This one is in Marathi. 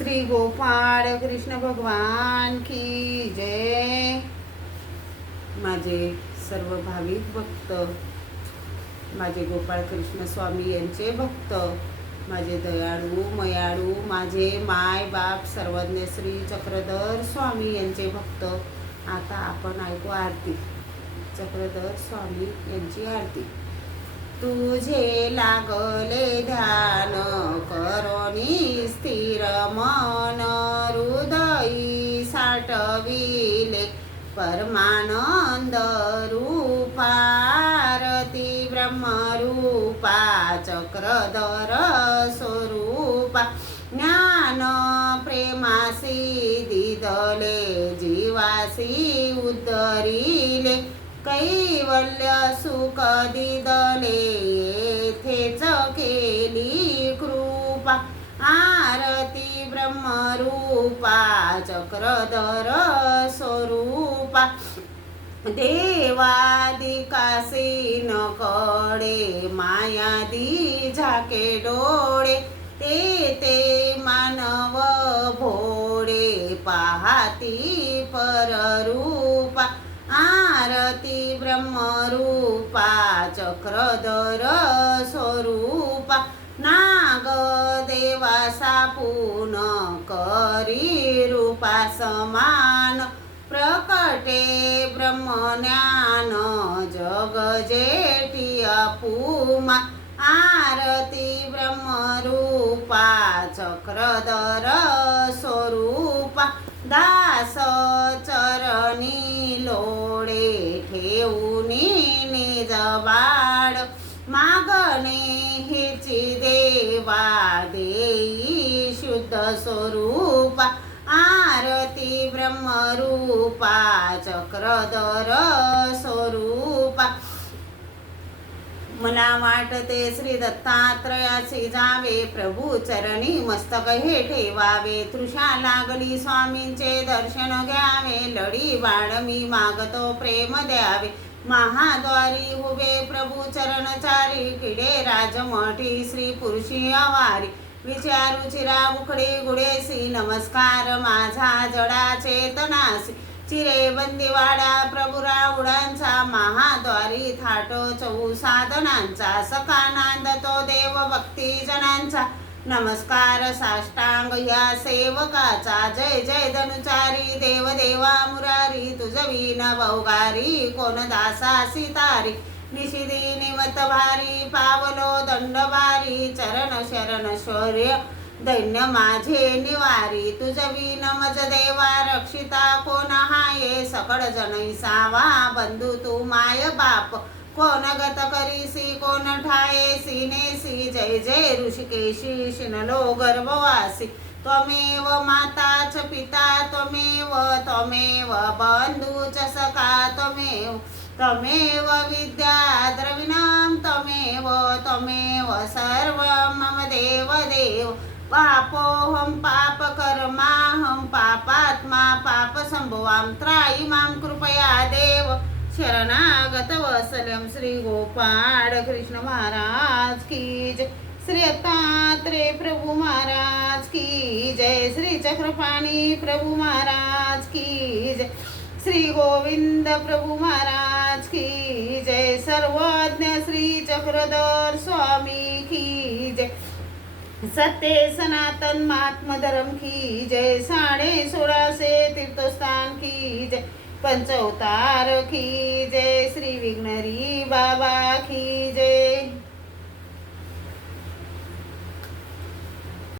श्री गोपाळ कृष्ण भगवान की जय। माझे सर्व भाविक भक्त, माझे गोपाळ कृष्ण स्वामी यांचे भक्त, माझे दयाळू मयाळू, माझे माय बाप सर्वज्ञ श्री चक्रधर स्वामी यांचे भक्त। आता आपण ऐकू आरती, चक्रधर स्वामी यांची आरती। तुझे लागले ध्यान करोनी स्थिर मन, हृदयी साठविले परमानंद रूपा, आरती ब्रह्मरूपा चक्रधर स्वरूपा, ज्ञान प्रेमासी दिदले जीवासी उद्धरिले, कैवल्य सुख दिदले येथेच केली कृपा, आरती ब्रह्मरूपा चक्रधर स्वरूपा, देवादिकासी न कडे मायादी झाके डोळे, ते मानव भोळे पाहाती पररूपा, आरती ब्रह्मरूपा चक्रधर स्वरूपा, नाग देवा सापून करी रूपा समान, प्रकटे ब्रह्मज्ञान जग जेठी अपुमा, आरती ब्रह्मरूपा चक्रधर स्वरूपा, दास चरणी लोळे ठेवूनी निज बाळ, मागणे हिची देवा देई शुद्ध स्वरूपा, आरती ब्रह्मरूपा चक्रधर स्वरूपा, मला वाटते श्री दत्तात्रयाचे जावे, प्रभू चरणी मस्तक हे ठेवावे, तृषा लागली स्वामींचे दर्शन घ्यावे, लढी बाळ मी मागतो प्रेम द्यावे, महाद्वारी उभे प्रभू चरणचारी, किडे राजमठी श्री पुरुषी अवारी, विचारू चिरा उखडे गुडेसी, नमस्कार माझा जडा चेतनासी, चिरे बंदीवाडा प्रभू राऊडांचा, महाद्वारी थाटो चौ साधनांचा, सखा नांदतो देव भक्ती जनांचा, नमस्कार साष्टांग या सेवकाचा, जय जय धनुचारी देव देवा मुरारी, तुझ वीणा बहुगारी कोण दासा सितारी, निशिदी निमत भारी पावलो दंडबारी, चरण शरण शौर्य दैन्य माझे निवारी, तुझ विन मज देवा रक्षिता कोण हाये, सकळ जनै सावा बंधू तू माय बाप, कोण गत करीसी कोण ठायेसी नेसी, जय जय ऋषिकेशी शिनलो गर्भवासी, त्वमेव माताच पिता त्वमेव, त्वमेव बंधूच सखा त्वमेव, त्वमेव विद्या द्रविणं त्वमेव, त्वमेव सर्वं मम देव देव, पापोऽहं पापकर्माहं पापात्मा पापसंभवां, त्रायी मां कृपया देव, शरणागत वत्सल्यं श्री गोपाळ कृष्ण महाराज की जय, श्री दत्तात्रेय प्रभु महाराज की जय, श्री चक्रपाणी प्रभु महाराज की जय, श्री गोविंद प्रभु महाराज की जय, सर्वज्ञ श्री चक्रधर स्वामी की जय, सत्य सनातन महात्मा धर्म की जय, 16.5 तीर्थस्थान की जय, पंचअवतार की जय, श्री विघ्नहरी बाबा की